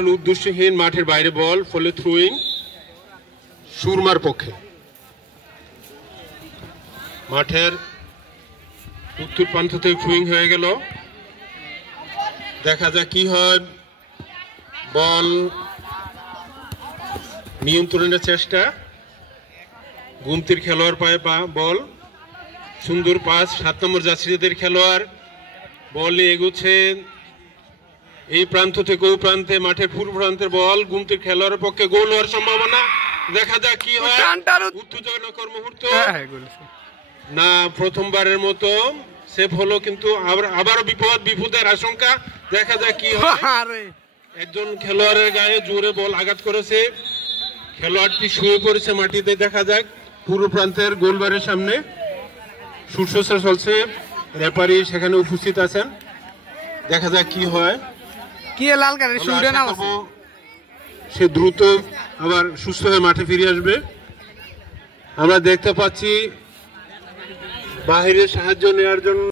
আসলে উদ্দেশ্যহীন, মাঠের বাইরে বল, ফলে থ্রোয়িং সুরমার পক্ষে। মাঠের উত্তর প্রান্ত থেকে থ্রোয়িং হয়ে গেল, দেখা যাক কি হয়। বল নিয়ন্ত্রণের চেষ্টা, গুমতির খেলোয়াড় পায়ে বল, সুন্দর পাস, 7 নম্বর জার্সিদের খেলোয়াড় বল নিয়ে এগোচ্ছেন এই প্রান্ত থেকে ওই প্রান্তে। মাঠের পূর্ব প্রান্তের বল গুমতির খেলোয়াড়ের পক্ষে গোল হওয়ার সম্ভাবনা, দেখা যাক কি হয়। উত্তেজনকর মুহূর্ত না, প্রথমবারের মতো সেভ হলো, কিন্তু আবারও বিপদের আশঙ্কা, দেখা যাক কি হয়। একজন খেলোয়াড়ের গায়ে জোরে বল আঘাত করেছে, খেলোয়াড়টি শুয়ে পড়েছে মাটিতে। দেখা যাক পূর্ব প্রান্তের গোলবারের সামনে শীর্ষস্থান চলছে, রেফারি সেখানে উপস্থিত আছেন, দেখা যাক কি হয়। সে দ্রুত আবার সুস্থ হয়ে মাঠে ফিরে আসবে। আমরা দেখতে পাচ্ছি বাহিরের সাহায্য নেওয়ার জন্য